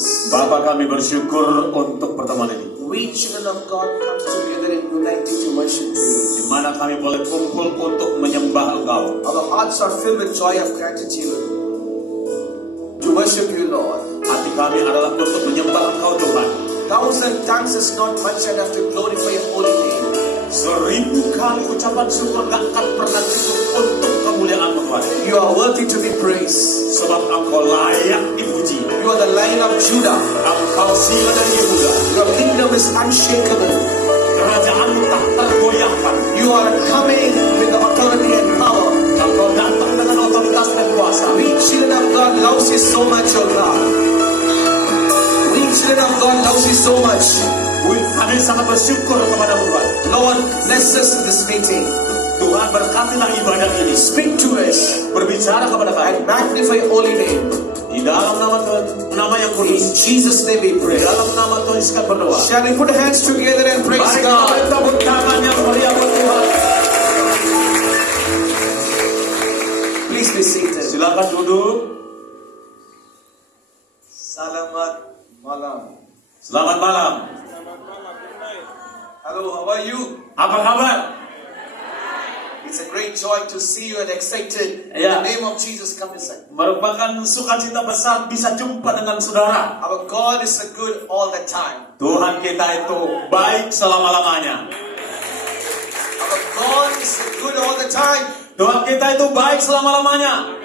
service. Bapa, kami bersyukur untuk pertemuan ini, We children of God comes together in unity to worship you. di mana kami boleh kumpul untuk menyembah Engkau. Our hearts are filled with joy of gratitude to worship you, Lord. Hati kami adalah untuk menyembah Engkau, Tuhan. 1,000 times is not much enough to glorify your holy name. 1000 kali ucapan syukur gak akan pernah cukup untuk kemuliaan Tuhan. You are worthy to be praised. Sebab Engkau layak dipuji. You are the Lion of Judah. Engkau Singa dari Yehuda. Your kingdom is unshakable. Kerajaanmu tak tergoyahkan. You are coming with the authority and power. Engkau datang dengan otoritas dan kuasa. We children of God loves you so much, oh God. We children of God loves you so much. Kami sangat bersyukur kepada Tuhan. Lord, bless us in this meeting. Tuhan, berkatilah ibadah ini. Speak to us Berbicara kepada kami. and magnify your holy name. Di dalam nama yang In kudus. Jesus' name we Di pray. dalam nama Tuhan Yesus kami berdoa. Shall we put hands together and praise Mari God? kita tepuk tangan yang meriah buat Tuhan. Please be seated. Silakan duduk. Selamat malam. Selamat malam. Hello, how are you? Apa kabar? It's a great joy to see you and excited. In Yeah. the name of Jesus, come inside. Merupakan sukacita besar bisa jumpa dengan saudara. Our God is a good all the time. Tuhan kita itu baik selama-lamanya. Our God is good all the time. Tuhan kita itu baik selama-lamanya.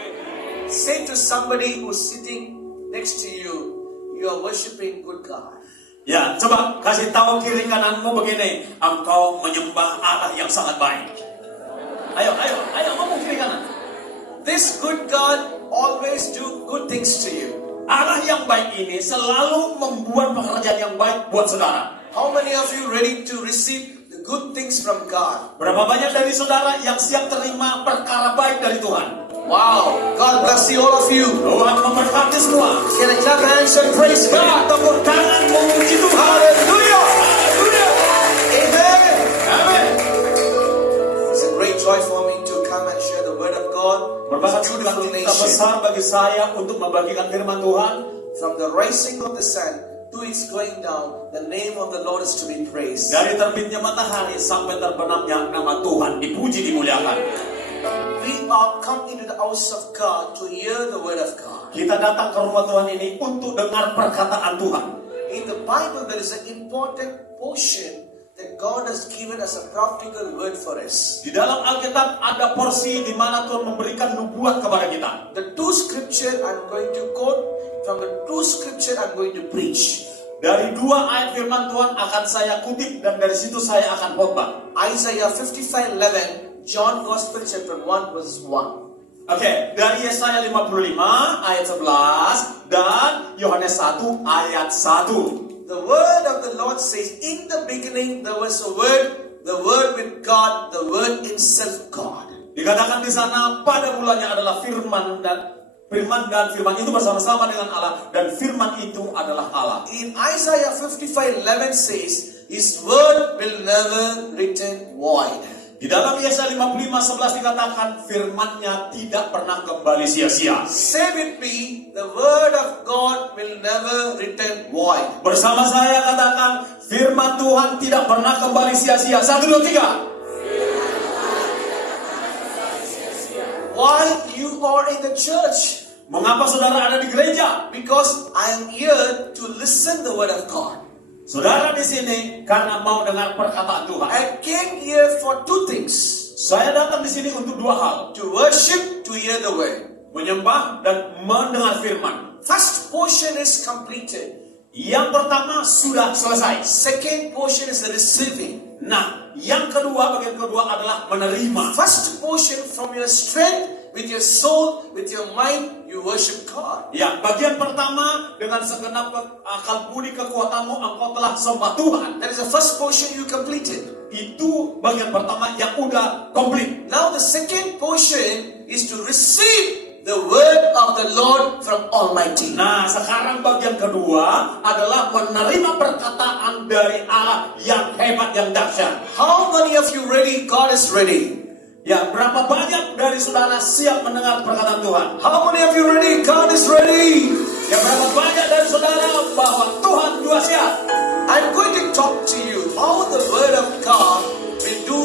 Say to somebody who's sitting next to you, you are worshiping good God. Ya, coba kasih tahu kiri kananmu begini, engkau menyembah Allah yang sangat baik. Ayo, ngomong kiri kanan. This good God always do good things to you. Allah yang baik ini selalu membuat pekerjaan yang baik buat saudara. How many of you ready to receive the good things from God? Berapa banyak dari saudara yang siap terima perkara baik dari Tuhan? Wow, God bless you, all of you. Tuhan memberkati semua. Can I clap hands and praise God? Tepuk tangan memuji Tuhan. Hallelujah! Haleluya. Amen! Amin. It's a great joy for me to come and share the word of God. Merupakan It's a beautiful sukacita nation. besar bagi saya untuk membagikan firman Tuhan. From the rising of the sun to its going down, the name of the Lord is to be praised. Dari terbitnya matahari sampai terbenamnya nama Tuhan dipuji dimuliakan. We are come into the house of God to hear the word of God. Kita datang ke rumah Tuhan ini untuk dengar perkataan Tuhan. In the Bible, there is an important portion that God has given as a practical word for us. Di dalam Alkitab ada porsi di mana Tuhan memberikan nubuat kepada kita. The two scripture I'm going to quote, from the two scripture I'm going to preach. Dari 2 ayat firman Tuhan akan saya kutip dan dari situ saya akan khotbah. Isaiah 55:11, John Gospel chapter 1 verse 1. Oke, dari Yesaya 55 ayat 11 dan Yohanes 1 ayat 1. The word of the Lord says, in the beginning there was a word, the word with God, the word himself God. Dikatakan di sana pada mulanya adalah firman dan firman itu bersama-sama dengan Allah dan firman itu adalah Allah. In Isaiah 55:11 says, his word will never return void. Di dalam Yesaya 55:11 dikatakan firman-Nya tidak pernah kembali sia-sia. Say with me, the word of God will never return void. Bersama saya katakan firman Tuhan tidak pernah kembali sia-sia. 1, 2, 3. Why you are in the church? Mengapa saudara ada di gereja? Because I am here to listen the word of God. Saudara di sini karena mau dengar perkataan Tuhan. I came here for two things. Saya datang di sini untuk 2 hal. To worship, to hear the word. Menyembah dan mendengar firman. First portion is completed. Yang pertama sudah selesai. Second portion is the receiving. Nah, yang kedua, bagian kedua adalah menerima. First portion, from your strength, with your soul, with your mind, you worship God. Ya, bagian pertama dengan segenap akal budi kekuatanmu engkau telah sembah Tuhan. That is the first portion you completed. Itu bagian pertama yang udah komplit. Now the second portion is to receive the word of the Lord from Almighty. Nah, sekarang bagian kedua adalah menerima perkataan dari Allah yang hebat, yang dahsyat. How many of you ready? God is ready. Ya, berapa banyak dari saudara siap mendengar perkataan Tuhan? How many of you ready? God is ready. Ya, berapa banyak dari saudara bahwa Tuhan juga siap. I'm going to talk to you how the word of God will do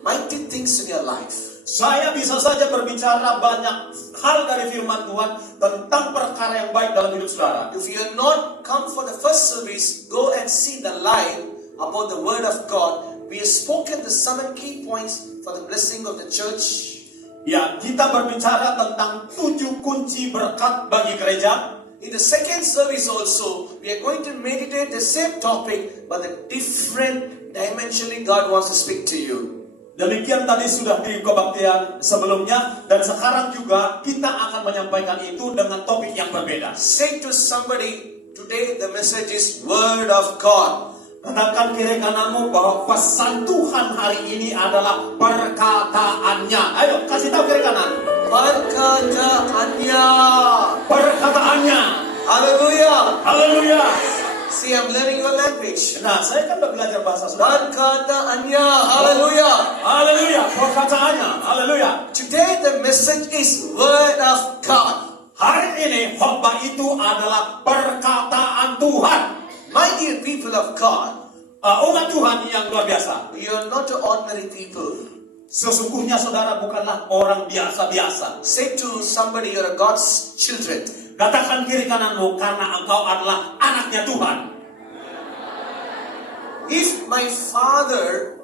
mighty things in your life. Saya bisa saja berbicara banyak hal dari firman Tuhan tentang perkara yang baik dalam hidup saudara. If you have not come for the first service, go and see the live about the word of God. We have spoken the 7 key points for the blessing of the church. Ya, kita berbicara tentang 7 kunci berkat bagi gereja. In the second service also, we are going to meditate the same topic, but the different dimensionally God wants to speak to you. Demikian tadi sudah di kebaktian sebelumnya, dan sekarang juga kita akan menyampaikan itu dengan topik yang berbeda. Say to somebody, today the message is Word of God. Katakan kiri kananmu bahwa pesan Tuhan hari ini adalah perkataannya. Ayo, kasih tahu kiri kanan. Perkataannya. Perkataannya. Hallelujah. Haleluya. See, I'm learning your language. Nah, saya kan udah belajar bahasa saudara. Perkataannya. Hallelujah. Haleluya. Perkataannya. Haleluya. Today the message is Word of God. Hari ini khotbah itu adalah perkataan Tuhan. My dear people of God, Umat Tuhan yang luar biasa. you are not ordinary people. Sesungguhnya saudara bukanlah orang biasa-biasa. Say to somebody, you're a God's children. Katakan kiri kananmu, karena engkau adalah anaknya Tuhan. If my father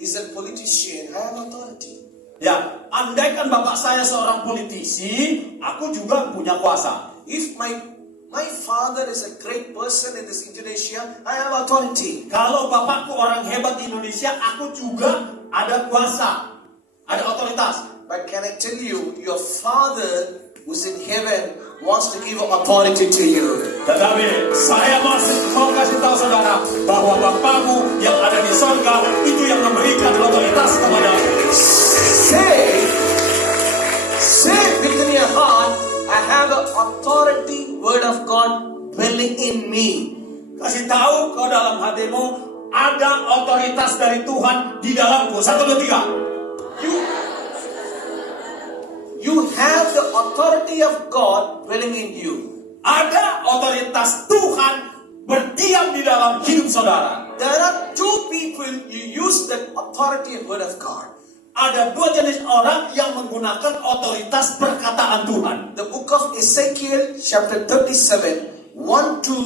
is a politician, I have authority. Ya, andaikan bapak saya seorang politisi, aku juga punya kuasa. If my father is a great person in this Indonesia, I have authority. Kalau bapakku orang hebat di Indonesia, aku juga ada kuasa, ada otoritas. But can I tell you, your father who's in heaven wants to give authority to you. Tetapi saya masih mau kasih tahu saudara bahwa Bapakmu yang ada di sorga itu yang memberikan otoritas kepadamu. Say within your heart, I have an authority word of God dwelling in me. Kasih tahu kau dalam hatimu ada otoritas dari Tuhan di dalamku. 1, 2, 3. You have the authority of God dwelling in you. Ada otoritas Tuhan berdiam di dalam hidup saudara. There are 2 people you use the authority and word of God. Ada 2 jenis orang yang menggunakan otoritas perkataan Tuhan. The book of Ezekiel chapter 37, 1 to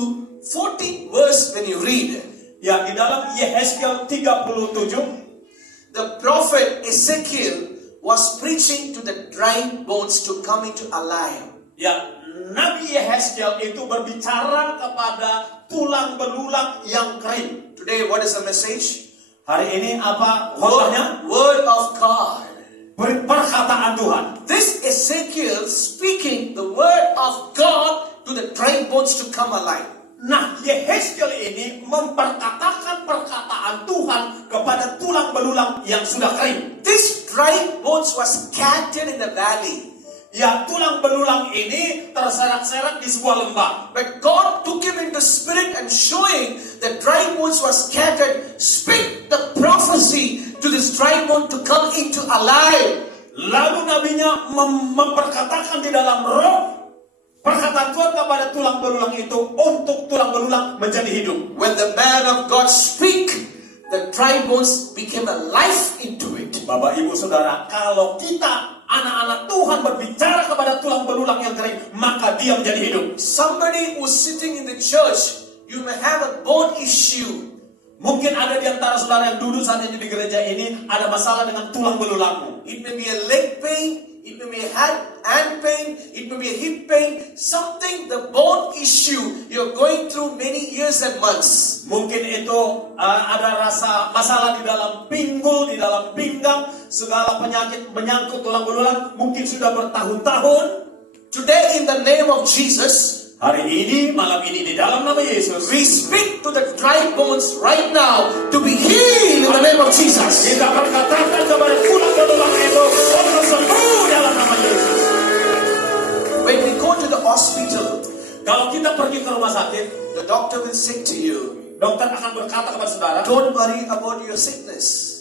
14 verse when you read. Ya, di dalam Yehezkiel 37, the prophet Ezekiel was preaching to the dry bones to come into alive. ya, Nabi Yehezkiel itu berbicara kepada tulang belulang yang kering. Today, what is the message? Hari ini apa khotbahnya? Word of God. Perkataan Tuhan. This Ezekiel speaking the word of God to the dry bones to come alive. Nah, Yehezkiel ini memperkatakan perkataan Tuhan kepada tulang belulang yang sudah kering. This dry bones was scattered in the valley. Ya, tulang belulang ini terserak-serak di sebuah lembah. But God took him into spirit and showing the dry bones was scattered. Speak the prophecy to this dry bone to come into alive. Lalu nabinya memperkatakan di dalam roh perkataan Tuhan kepada tulang belulang itu untuk tulang belulang menjadi hidup. When the man of God speak, the dry bones became a life into it. Bapak, Ibu, Saudara, kalau kita anak-anak Tuhan berbicara kepada tulang belulang yang kering, maka dia menjadi hidup. Somebody who's sitting in the church, you may have a bone issue. Mungkin ada di antara saudara yang duduk saat ini di gereja ini ada masalah dengan tulang belulangmu. It may be a leg pain, it may be a hand pain, it may be a hip pain, something, the bone issue you're going through many years and months. Mungkin itu ada rasa masalah di dalam pinggul, di dalam pinggang, segala penyakit menyangkut tulang belulang, mungkin sudah bertahun-tahun. Today in the name of Jesus, hari ini, malam ini di dalam nama Yesus, we speak to the dry bones right now to be healed in the name of Jesus. kita berkatakan kepada tulang belulang itu untuk sembuh dalam nama Yesus. When we go to the hospital, Kalau kita pergi ke rumah sakit, the doctor will say to you, dokter akan berkata kepada saudara, don't worry about your sickness.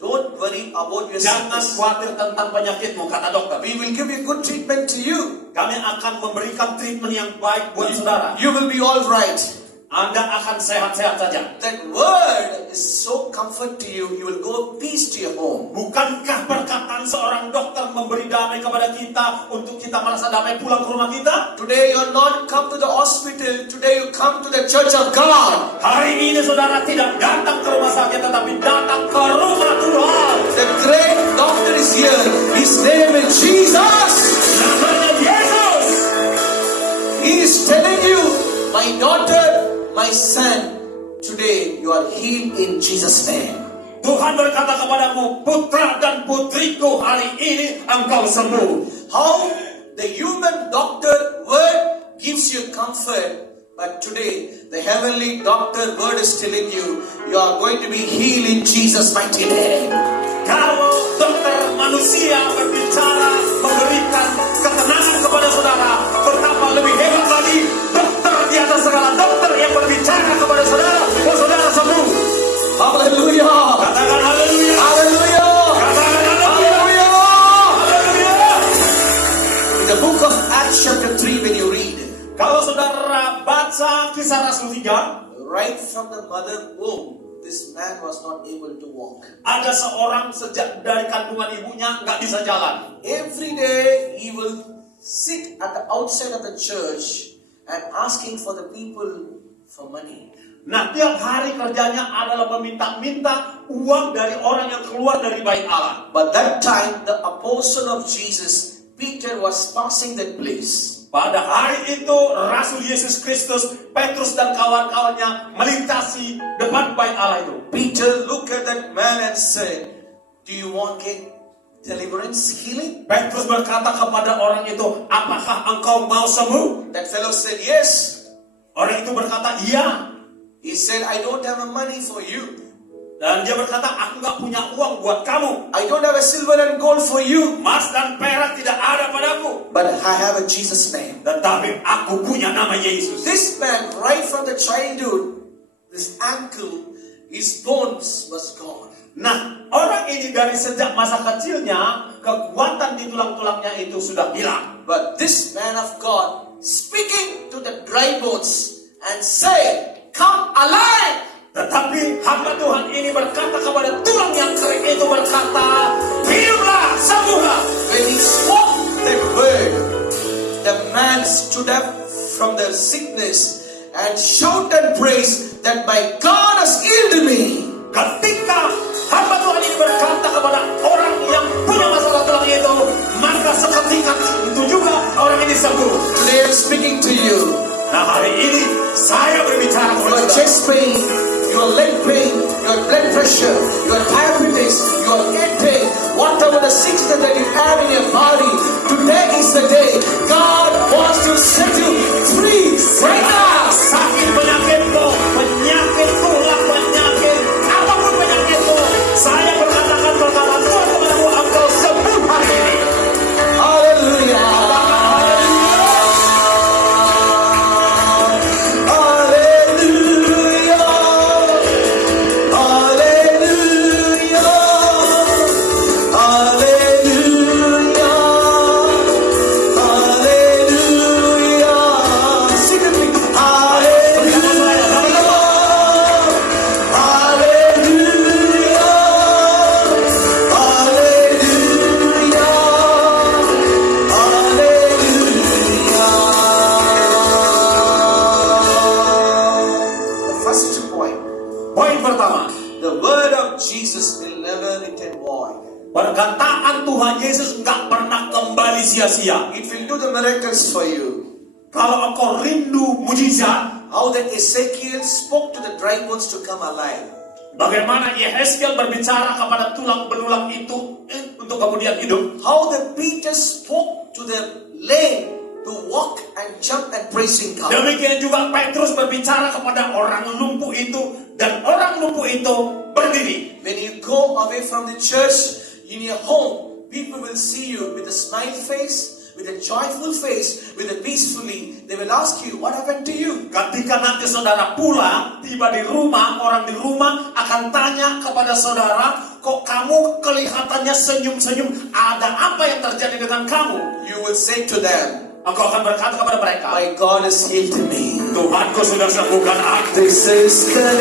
Don't worry worry about your Jangan sickness. khawatir tentang penyakitmu, kata dokter. We will give you good treatment to you. Kami akan memberikan treatment yang baik buat saudara. You will be all right. Anda akan sehat-sehat saja. That word is so comfort to you. You will go peace to your home. Bukankah perkataan seorang dokter memberi damai kepada kita untuk kita merasa damai pulang ke rumah kita? Today you are not come to the hospital. Today you come to the church of God. Hari ini saudara tidak datang ke rumah sakit, tetapi datang ke rumah Tuhan. The great doctor is here. His name is Jesus. Namanya Yesus. He is telling you, my daughter, my son, today you are healed in Jesus' name. Tuhan berkata kepadamu, putra dan putriku, hari ini engkau sembuh. How the human doctor word gives you comfort, but today the heavenly doctor word is telling you, you are going to be healed in Jesus' mighty name. Kalau dokter manusia berbicara memberikan ketenangan kepada saudara, betapa lebih hebat lagi dokter di atas segala dokter yang berbicara kepada saudara, oh saudara sembuh. Hallelujah! Katakan haleluya. Hallelujah! Katakan haleluya. Hallelujah! Haleluya. In the book of Acts chapter 3, when you read, Kalau saudara baca Kisah Rasul 3, right from the mother womb, this man was not able to walk. ada seorang sejak dari kandungan ibunya nggak bisa jalan. Every day he will sit at the outside of the church and asking for the people for money. Nah, tiap hari kerjanya adalah meminta-minta uang dari orang yang keluar dari bait Allah. But that time, the apostle of Jesus, Peter, was passing that place. Pada hari itu, Rasul Yesus Kristus, Petrus dan kawan-kawannya melintasi depan bait Allah itu. Peter looked at that man and said, do you want get deliverance, healing? Petrus berkata kepada orang itu, apakah engkau mau sembuh? That fellow said, yes. Orang itu berkata, iya. He said, I don't have a money for you. Dan dia berkata, aku gak punya uang buat kamu. I don't have a silver and gold for you. Emas dan perak tidak ada padaku. But I have a Jesus name. Tetapi aku punya nama Yesus. This man, right from the childhood, his ankle, his bones was gone. Nah, orang ini dari sejak masa kecilnya, kekuatan di tulang-tulangnya itu sudah hilang. But this man of God, speaking to the dry bones and say, come alive. Tetapi hamba Tuhan ini berkata kepada tulang yang kering itu berkata, hiduplah, sembuhlah. When he spoke that word, the man stood up from the sickness and shouted and praised that my God has healed me. Ketika hamba Tuhan ini berkata kepada orang yang punya masalah tulang itu, maka seketika itu juga orang ini sembuh. Today I'm speaking to you. Nah, hari ini saya berbicara kepada Your saudara. chest pain, your leg pain, your blood pressure, your diabetes, your head pain, whatever the sickness that you have in your body, today is the day God wants to set you free right now. Sakit penyakitmu, penyakit tulang, penyakit apapun penyakitmu, saya berkatakan perkataan Tuhan kepadamu, engkau sembuh hari ini. Hallelujah. Poin pertama, The word of Jesus will never return void. perkataan Tuhan Yesus nggak pernah kembali sia-sia. It will do the miracles for you. Kalau engkau rindu mujizat, How that Ezekiel spoke to the dry bones to come alive. bagaimana Yehezkiel berbicara kepada tulang belulang itu untuk kemudian hidup. How the Peter spoke to the lame to walk and jump and praising God. Demikian juga Petrus berbicara kepada orang lumpuh itu, dan orang lumpuh itu berdiri. When you go away from the church, in your home, people will see you with a smile face, with a joyful face, with a peacefully. They will ask you, what happened to you? Ketika nanti saudara pulang, tiba di rumah, orang di rumah akan tanya kepada saudara, kok kok kamu kelihatannya senyum-senyum? Ada apa yang terjadi dengan kamu? You will say to them, Engkau akan berkata kepada mereka, my God has healed me. Tuhanku sudah sembuhkan aku. This is the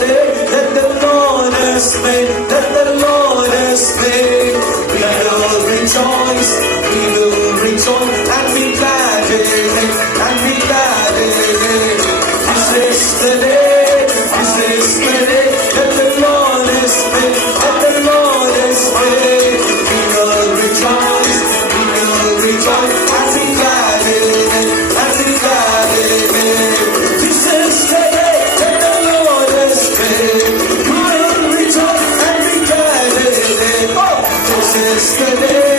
day that the Lord has made, that the Lord has made. We will rejoice and be glad in it, and be glad in it. This is the day that the Lord has made, that the Lord has made. We will rejoice and be glad in it, and be glad in it. This is the day that the Lord has made. We will rejoice and be glad in it. Oh, this is the day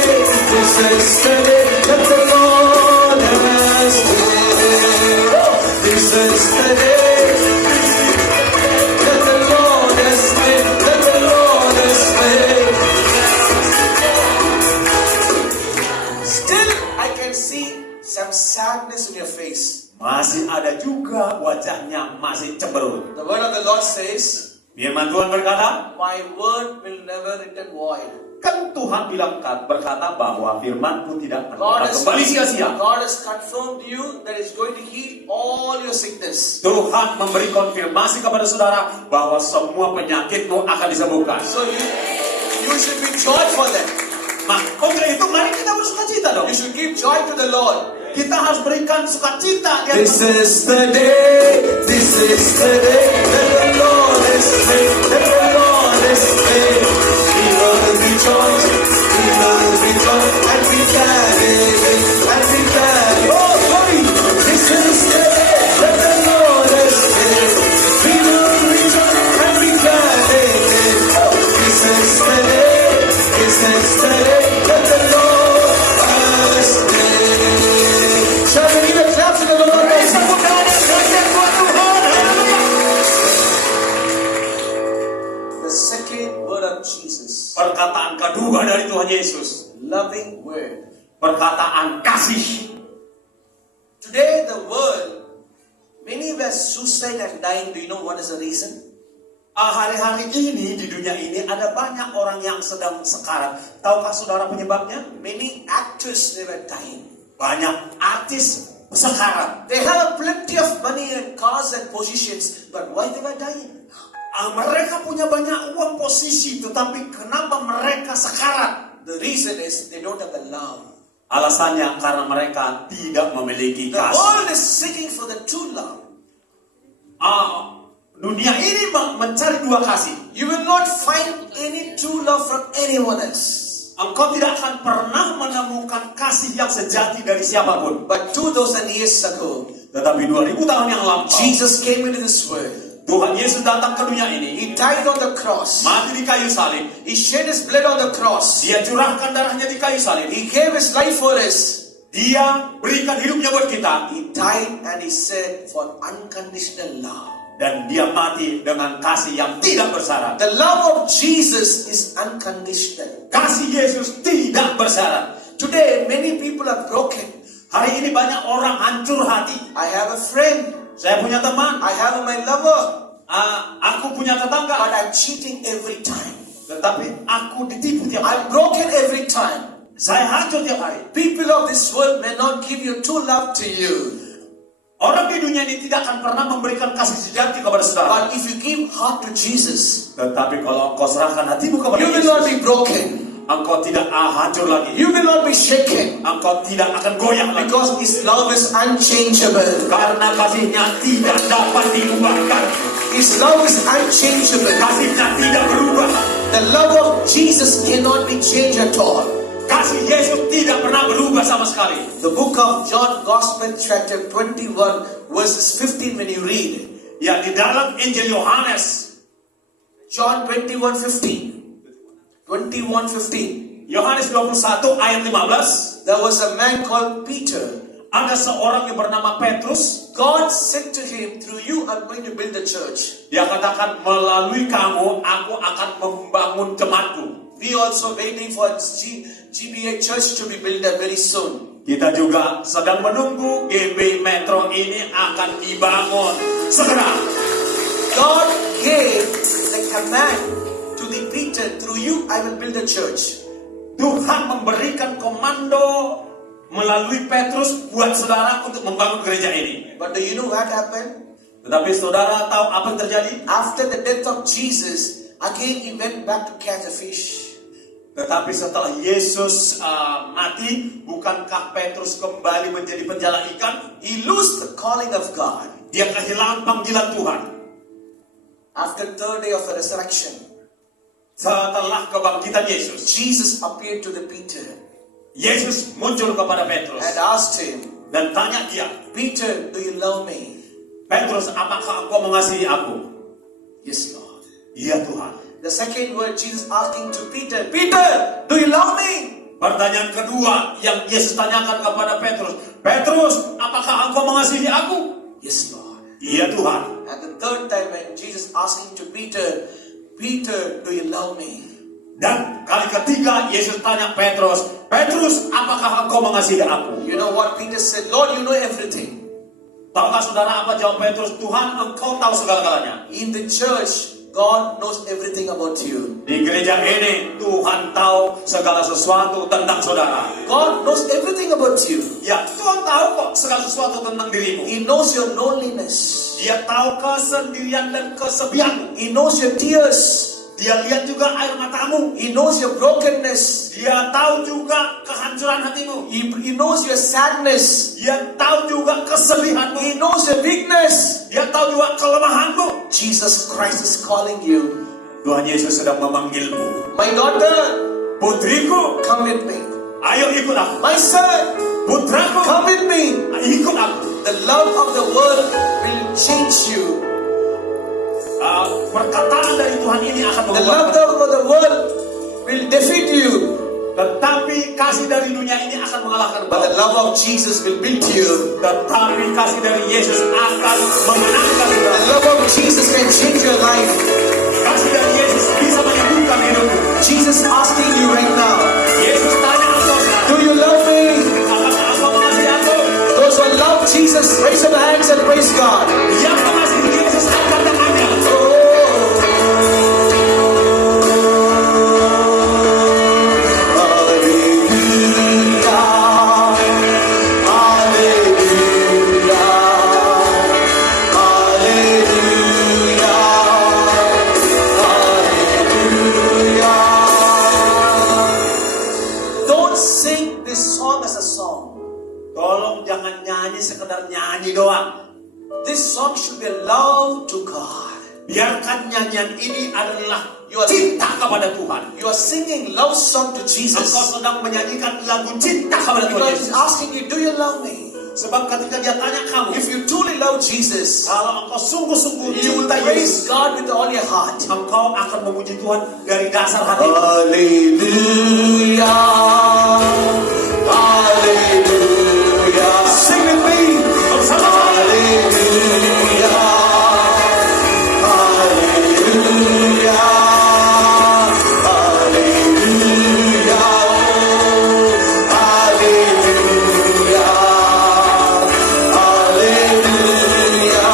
that the Lord has made. Oh, this is the day that the Lord has made, that the Lord has made. Still, I can see some sadness in your face. Masih ada juga wajahnya masih cemberut. The word of the Lord says, Firman Tuhan berkata, my word will never return void. kan Tuhan berkata bahwa firman-Ku tidak God akan has, kembali sia-sia. God has confirmed you that He's going to heal all your sickness. Tuhan memberi konfirmasi kepada saudara bahwa semua penyakitmu akan disembuhkan. So you should be joy for them. Nah, untuk itu mari kita bersuka cita dong. You should give joy to the Lord. Kita harus berikan sukacita. This is the day that the Lord has made, that the Lord has made. We will rejoice and be glad in it, and be glad. Oh, glory! This is the day that the Lord has made. We will rejoice and be glad in it. Oh, this is the day that the Lord has made. Shall we give a clap to the Lord? The second word of Jesus, Perkataan kedua dari Tuhan Yesus, loving word. perkataan kasih. Today the world, many were suicide and dying. Do you know what is the reason? Hari-hari ini di dunia ini ada banyak orang yang sedang sekarat. Tahukah saudara penyebabnya? Many actors, they were dying. Banyak artis sekarat. They have plenty of money and cars and positions, but why they were dying? Mereka punya banyak uang posisi, tetapi kenapa mereka sekarat? The reason is they don't have the love. Alasannya karena mereka tidak memiliki The kasih. world is seeking for the true love. Dunia ini mencari dua kasih. You will not find any true love from anyone else. Engkau tidak akan pernah menemukan kasih yang sejati dari siapapun. But 2,000 years ago, Tetapi 2000 tahun yang lampau, Jesus came into this world. Tuhan Yesus datang ke dunia ini. He died on the cross. Mati di kayu salib. He shed His blood on the cross. Dia curahkan darahnya di kayu salib. He gave His life for us. Dia berikan hidupnya buat kita. He died and He said for unconditional love. Dan dia mati dengan kasih yang tidak bersyarat. The love of Jesus is unconditional. Kasih Yesus tidak bersyarat. Today, many people are broken. Hari ini banyak orang hancur hati. I have a friend. Saya punya teman. I have my lover. Aku punya tetangga. But I'm cheating every time. Tetapi aku ditipu tiap hari. I'm broken every time. Saya hancur tiap hari. People of this world may not give you true love to you. Orang di dunia ini tidak akan pernah memberikan kasih sejati kepada saudara. But if you give heart to Jesus, Tetapi kalau engkau serahkan hatimu kepada you will not Yesus, be broken. engkau tidak hancur lagi. You will not be shaken. Engkau tidak akan goyah lagi. Because His love is unchangeable. Karena kasihnya tidak dapat diubahkan. His love is unchangeable. Kasihnya tidak berubah. The love of Jesus cannot be changed at all. Kasih Yesus tidak pernah berubah sama sekali. The book of John Gospel chapter 21 verses 15 when you read. Ya, di dalam Injil Yohanes. John 21:15. 21:15. Yohanes 21 ayat 15. There was a man called Peter. Ada seorang yang bernama Petrus. God said to him, through you I'm going to build a church. Dia katakan, melalui kamu aku akan membangun jemaatku. We also waiting for GBA church to be built very soon. Kita juga sedang menunggu GB Metro ini akan dibangun segera. God gave the command to the Peter, through you I will build a church. Tuhan memberikan komando melalui Petrus buat saudara untuk membangun gereja ini. But do you know what happened? Tetapi saudara tahu apa yang terjadi? After the death of Jesus, again he went back to catch a fish. Tetapi setelah Yesus mati, bukankah Petrus kembali menjadi penjala ikan? He lost the calling of God. Dia kehilangan panggilan Tuhan. After third day of the resurrection, Setelah kebangkitan Yesus, Jesus appeared to the Peter Yesus muncul kepada Petrus and asked him, dan tanya dia, Peter, do you love me? Petrus, apakah engkau mengasihi aku? Yes, Lord. Iya Tuhan. The second word Jesus asking to Peter, Peter, do you love me? Pertanyaan kedua yang Yesus tanyakan kepada Petrus, Petrus, apakah engkau mengasihi aku? Yes, Lord. Iya Tuhan. And the third time when Jesus asking to Peter, Peter, do you love me? Dan kali ketiga Yesus tanya Petrus, Petrus, apakah engkau mengasihi aku? You know what Peter said? Lord, you know everything. Tahukah saudara apa jawab Petrus? Tuhan, engkau tahu segala-galanya. In the church, God knows everything about you. Di gereja ini Tuhan tahu segala sesuatu tentang saudara. God knows everything about you. Ya, Tuhan tahu kok segala sesuatu tentang dirimu. He knows your loneliness. Dia tahu kesendirian dan kesepianmu. He knows your tears. Dia lihat juga air matamu. He knows your brokenness. Dia tahu juga kehancuran hatimu. He knows your sadness. Dia tahu juga kesedihanmu. He knows your weakness. Dia tahu juga kelemahanmu. Jesus Christ is calling you. Tuhan Yesus sedang memanggilmu. My daughter, Putriku, come with me. ayo ikut aku. My son, Putraku, come with me. ikut aku. The love of the world will change you. Perkataan dari Tuhan ini akan The love mengubah. of the world will defeat you. Tetapi kasih dari dunia ini akan mengalahkan But the engkau. love of Jesus will build you. Tetapi kasih dari Yesus akan memenangkan The engkau. love of Jesus can change your life. Kasih dari Yesus bisa menyembuhkan hidupmu. Jesus asking you right now, Yesus tanya engkau sekarang, do you love me? apakah engkau mengasihi aku? Those who love Jesus, raise your hands and praise God. Yang mengasihi Yesus angkat tangannya. Don't sing this song as a song. Tolong jangan nyanyi sekedar nyanyi doang. This song should be a love to God. Biarkan nyanyian ini adalah You are- cinta kepada Tuhan. You are singing love song to Jesus. Engkau sedang menyanyikan lagu cinta kepada Tuhan Because Yesus. He's asking you, do you love me? Sebab ketika dia tanya kamu, If you truly love Jesus, kalau engkau sungguh-sungguh you will cinta praise Yesus, God with all your heart. engkau akan memuji Tuhan dari dasar hati. Hallelujah. Hallelujah. Sing with me. Bersama saya. Hallelujah. Hallelujah. Hallelujah. Hallelujah.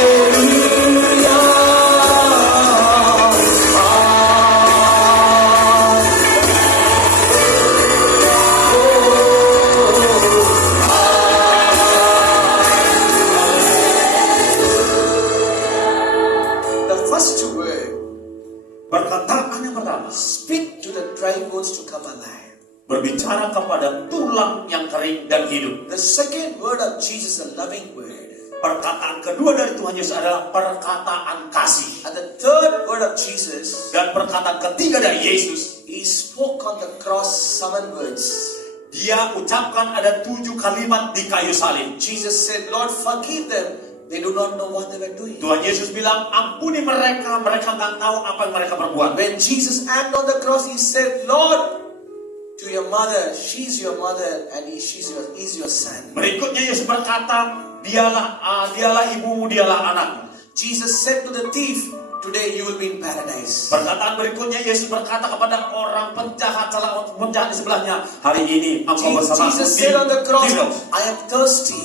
Hallelujah. The first word, Perkataan yang pertama, speak to the dry bones to come alive. berbicara kepada tulang yang kering dan hidup. The second word of Jesus, a loving word. Perkataan kedua dari Tuhan Yesus adalah perkataan kasih. And the third word of Jesus, Dan perkataan ketiga dari Yesus, He spoke on the cross 7 words. dia ucapkan ada 7 kalimat di kayu salib. Jesus said, Lord, forgive them. They do not know what they were doing. Tuhan Yesus bilang, ampuni mereka, mereka nggak tahu apa yang mereka perbuat. When Jesus hanged on the cross, He said, Lord, to your mother, she's your mother and he's your son. Berikutnya Yesus berkata, dialah ibumu, dialah anakmu. Jesus said to the thief, today you will be in paradise. Perkataan berikutnya, Yesus berkata kepada orang penjahat di sebelahnya, hari ini engkau bersama Jesus said on the cross, Hidup. I am thirsty.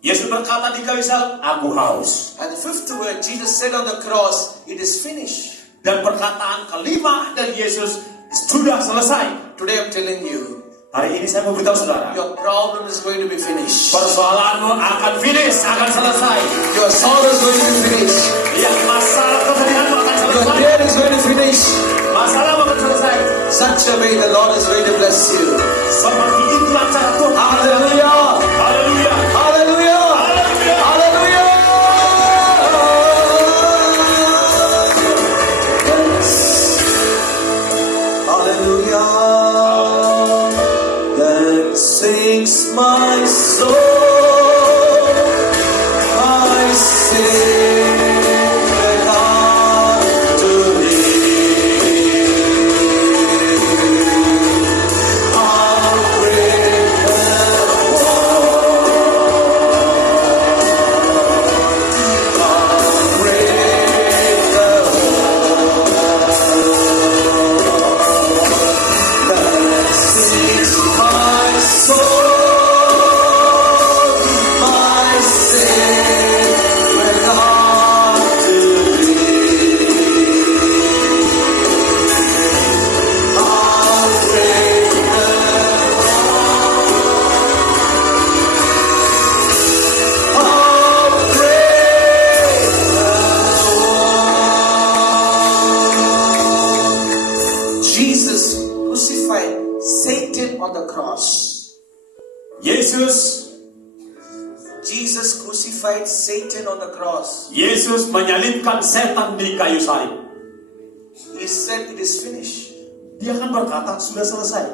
Yesus berkata di kayu salib, aku haus. And the fifth word, Jesus said on the cross, it is finished. Dan perkataan kelima dari Yesus, sudah selesai. Today I'm telling you, hari ini saya mau beritahu saudara, your problem is going to be finished. persoalanmu akan finish, akan selesai. Your sorrow is going to be finished. Yang masalah kesedihanmu akan Your selesai. pain is going to finish. Masalahmu akan selesai. Such a way the Lord is going to bless you. Seperti itulah cara Tuhan. Hallelujah. Haleluya. Hallelujah. Haleluya. Hallelujah. Hallelujah. Then sings my soul, my Savior to thee. How great thou art, how great thou art. Sings my soul, my Savior God to thee. How great thou art, how great thou art. Jesus crucified Satan on the cross. Jesus crucified Satan on the cross. Yesus menyalibkan setan di kayu salib. He said it is finished. Dia akan berkata, sudah selesai.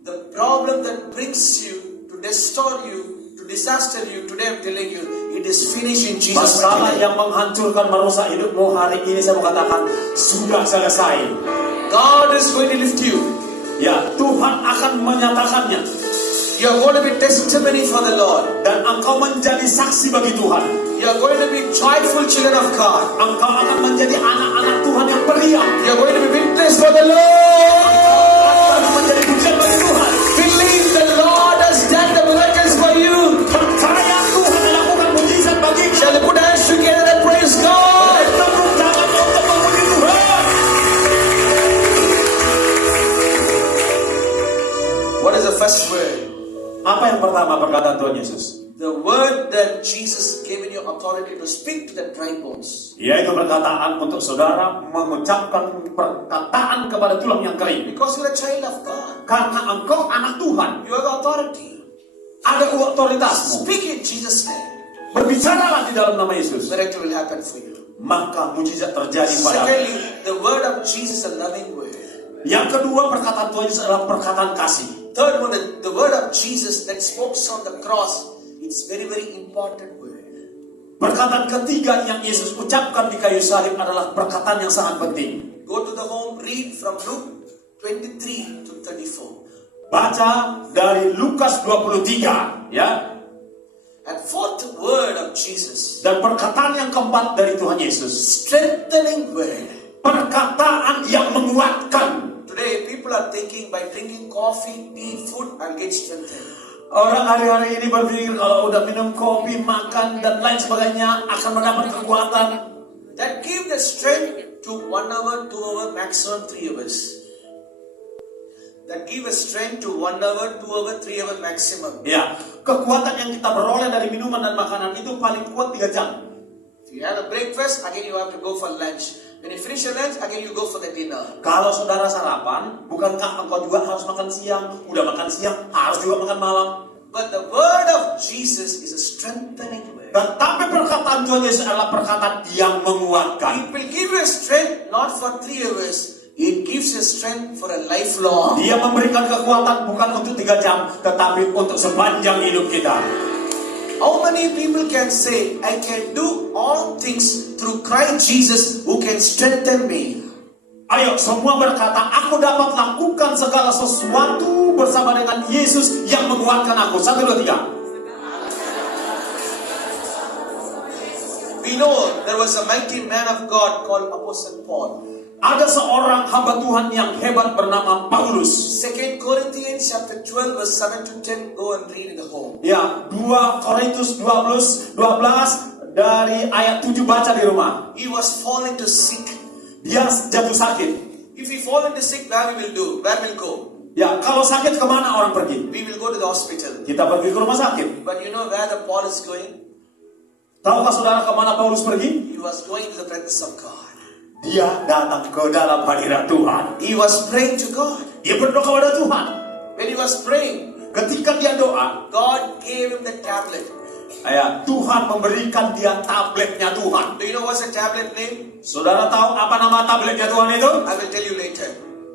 The problem that brings you to destroy you, to disaster you, today I'm telling you, it is finished in Jesus' Masalah name. yang menghancurkan, merusak hidupmu hari ini saya mau katakan, sudah selesai. God is going to lift you. Ya, Tuhan akan menyatakannya. You are going to be testimony for the Lord. Dan engkau menjadi saksi bagi Tuhan. You are going to be joyful children of God. Engkau akan menjadi anak-anak Tuhan yang periang. You are going to be witness for the Engkau Lord. akan menjadi pujian bagi Tuhan. Believe the Lord has done the miracles for you. Percaya Tuhan melakukan mujizat bagimu. Shall we put our hands together and praise God? Tepuk tangannya untuk memuji Tuhan. What is the first word? Apa yang pertama perkataan Tuhan Yesus? The word that Jesus given you authority to speak to the dry bones. Yaitu perkataan untuk saudara mengucapkan perkataan kepada tulang yang kering. Because you are a child of God. Karena engkau anak Tuhan, You have authority. ada otoritasmu. Speak in Jesus' name. Berbicaralah di dalam nama Yesus, Miracle will happen for you. maka mujizat terjadi padamu. Secondly, the word of Jesus is a loving word. Yang kedua, perkataan Tuhan Yesus adalah perkataan kasih. Third one, the word of Jesus that spoke on the cross. It's very, very important word. Perkataan ketiga yang Yesus ucapkan di kayu salib adalah perkataan yang sangat penting. Go to the home, read from Luke 23 to 34. Baca dari Lukas 23, ya. And fourth word of Jesus, Dan perkataan yang keempat dari Tuhan Yesus, strengthening word. perkataan yang menguatkan. Today, people are thinking by drinking coffee, tea, food, I'll get strengthened. Orang hari-hari ini berpikir kalau udah minum kopi, makan, dan lain sebagainya akan mendapat kekuatan. That give the strength to 1 hour, 2 hour, maximum 3 hours. That give a strength to 1 hour, 2 hour, 3 hour maximum. Ya, kekuatan yang kita peroleh dari minuman dan makanan itu paling kuat 3 jam. If you have a breakfast, again you have to go for lunch. When you finish your lunch, again you go for the dinner. Kalau saudara sarapan, bukankah engkau juga harus makan siang? Udah makan siang, harus juga makan malam. But the word of Jesus is a strengthening word. Tetapi perkataan Tuhan Yesus adalah perkataan yang menguatkan. It will give you strength not for 3 hours. It gives you strength for a lifelong. Dia memberikan kekuatan bukan untuk 3 jam, tetapi untuk sepanjang hidup kita. How many people can say, I can do all things through Christ Jesus who can strengthen me? Ayo semua berkata, aku dapat lakukan segala sesuatu bersama dengan Yesus yang menguatkan aku. 1, 2, 3. We know there was a mighty man of God called Apostle Paul. Ada seorang hamba Tuhan yang hebat bernama Paulus. 2 Corinthians chapter 12 verse 7 to 10. Go and read it at home. Ya, 2 Korintus 12 dari ayat 7 baca di rumah. He was falling to sick. Dia jatuh sakit. If he fall into sick, where we will do? Where will go? Ya, kalau sakit kemana orang pergi? We will go to the hospital. Kita pergi ke rumah sakit. But you know where the Paul is going? Tahukah saudara kemana Paulus pergi? He was going to the presence of God. Dia datang ke dalam hadirat Tuhan. He was praying to God. Dia berdoa kepada Tuhan. When he was praying, Ketika dia doa, God gave him the tablet. Tuhan memberikan dia tabletnya Tuhan. Do you know what's the tablet name? Saudara tahu apa nama tabletnya Tuhan itu? I will tell you later.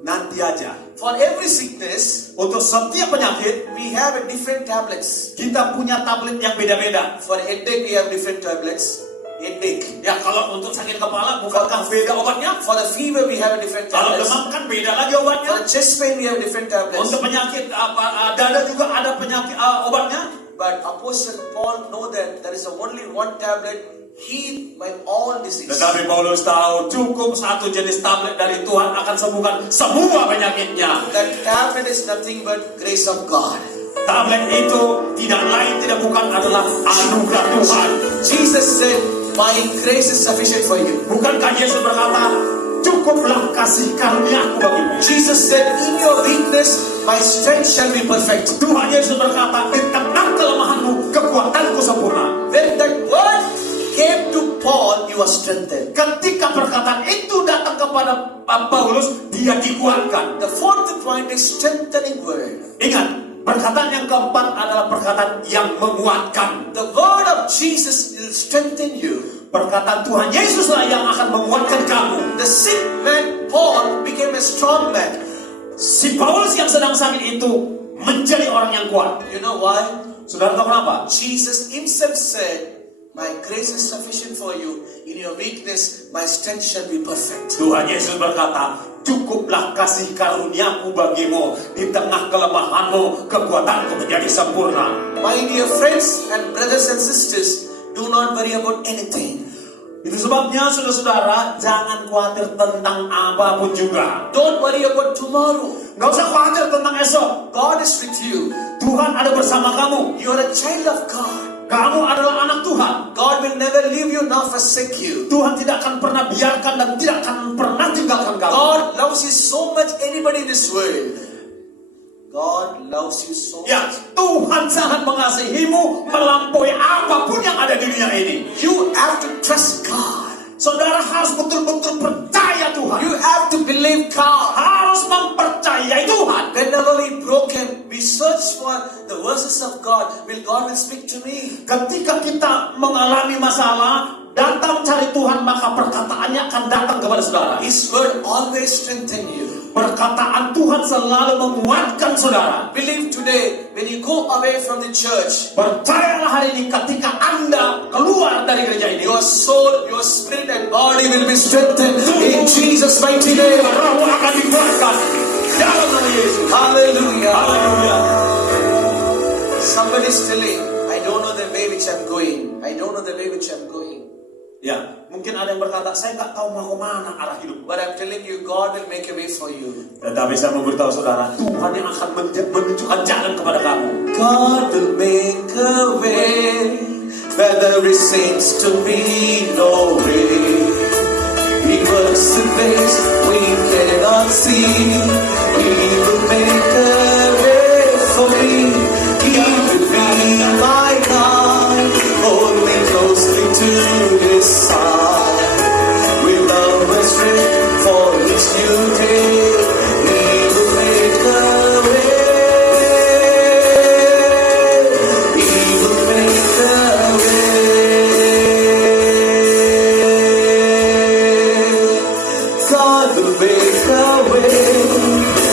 Nanti aja. For every sickness, Untuk setiap penyakit, we have a different tablets. kita punya tablet yang beda-beda. For headache, we have different tablets. Headache. Ya, kalau untuk sakit kepala bukankah beda obatnya? For the fever, we have a different Kalau tablets. demam kan beda lagi For obatnya. the chest pain, we have different tablets. Untuk penyakit dada juga ada penyakit obatnya. But Apostle Paul know that there is only one tablet healed by all disease. Tetapi Paulus tahu cukup satu jenis tablet dari Tuhan akan sembuhkan semua penyakitnya. That tablet is nothing but grace of God. Tablet itu tidak lain tidak bukan adalah anugerah Tuhan. Jesus said, "My grace is sufficient for you." Bukankah Yesus berkata, cukuplah kasih karuniaku bagimu. Jesus said, "In your weakness, my strength shall be perfect." Tuhan Yesus berkata, di tengah kelemahanmu, kekuatanku sempurna. When that word came to Paul, he was strengthened. Ketika perkataan itu datang kepada Paulus, dia dikuatkan. The fourth point is strengthening word. Ingat, perkataan yang keempat adalah perkataan yang menguatkan. The word of Jesus will strengthen you. Perkataan Tuhan Yesuslah yang akan menguatkan kamu. The sick man Paul became a strong man. Si Paulus yang sedang sakit itu menjadi orang yang kuat. You know why? Saudara tahu kenapa? Jesus himself said, "My grace is sufficient for you. In your weakness, my strength shall be perfect." Tuhan Yesus berkata, cukuplah kasih karuniaku bagimu. Di tengah kelemahanmu, kekuatanku menjadi sempurna. My dear friends and brothers and sisters, do not worry about anything. Itu sebabnya saudara-saudara, jangan khawatir tentang apapun juga. Don't worry about tomorrow. Gak usah khawatir tentang esok. God is with you. Tuhan ada bersama kamu. You are a child of God. Kamu adalah anak Tuhan. God will never leave you nor forsake you. Tuhan tidak akan pernah biarkan dan tidak akan pernah tinggalkan kamu. God loves you so much, anybody in this world. God loves you so Ya, much. Tuhan sangat mengasihimu melampaui apapun yang ada di dunia ini. You have to trust God. Saudara harus betul-betul percaya Tuhan. You have to believe God. Harus mempercayai Tuhan. Whenever we broken, we search for the verses of God. Will God will speak to me? Ketika kita mengalami masalah, datang cari Tuhan, maka perkataannya akan datang kepada saudara. His word always strengthen you. Perkataan Tuhan selalu menguatkan saudara. Believe today, when you go away from the church, Percayalah hari ini ketika Anda keluar dari gereja ini, your soul, your spirit and body will be strengthened in Jesus' mighty name. rohmu akan dikuatkan dalam nama Yesus. Hallelujah. Haleluya. Somebody is telling, I don't know the way which I'm going. I don't know the way which I'm going. Ya, mungkin ada yang berkata, saya nggak tahu mau kemana arah hidup. But I'm telling you, God will make a way for you. Tetapi saya memberitahu saudara, Tuhan yang akan menunjukkan jalan kepada kamu. God will make a way where there seems to be no way. He works in ways we cannot see. He will make a way for me. He will be my God. Hold me closely to His side. With love and strength for each new day. He will make a way. He will make a way. God will make a way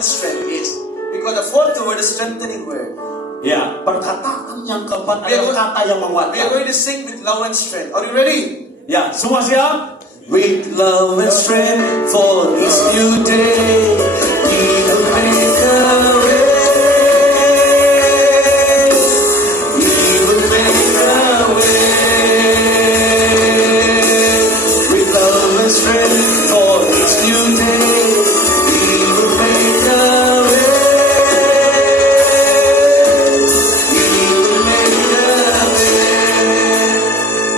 and strength. Yes. Because the fourth word is strengthening word. Ya, perkataan yang keempat We are adalah kata yang We are menguatkan. going to sing with love and strength. Are you ready? Ya, semua siap? With love and strength for this new day, He will make a way. He will make a way. With love and strength for this new day, He will make a way. He will make a way.